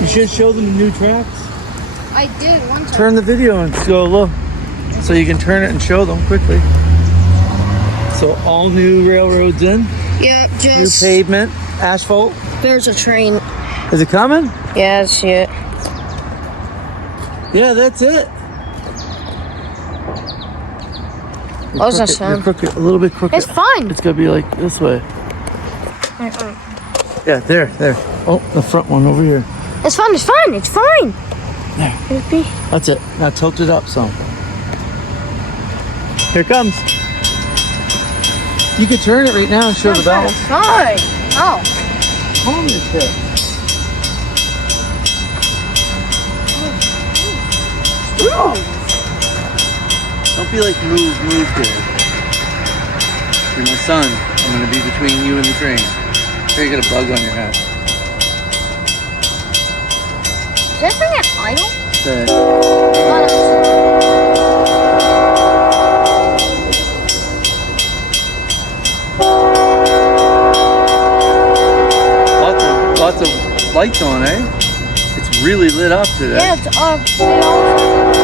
You should show them the new tracks. I did one time. Turn the video and go look. So you can turn it and show them quickly. So all new railroads in. Yeah, New just pavement, asphalt. there's a train. Is it coming? Yeah, I see it. Yeah, that's it. What was that Crooked, sound? they're crooked, a little bit crooked. It's fine. It's gonna be like this way. Yeah, there. Oh, the front one over here. It's fine. It's fine. It's fine. There. Could it be? That's it. Now tilt it up some. Here it comes. You could turn it right now and show the balance. It's fine. Oh. Calm your kid. Don't be like move, kid. You're my son. I'm gonna be between you and the train. Here, you got a bug on your hat. Is that thing at idle? Lots of lights on, eh? It's really lit up today. Yeah, it's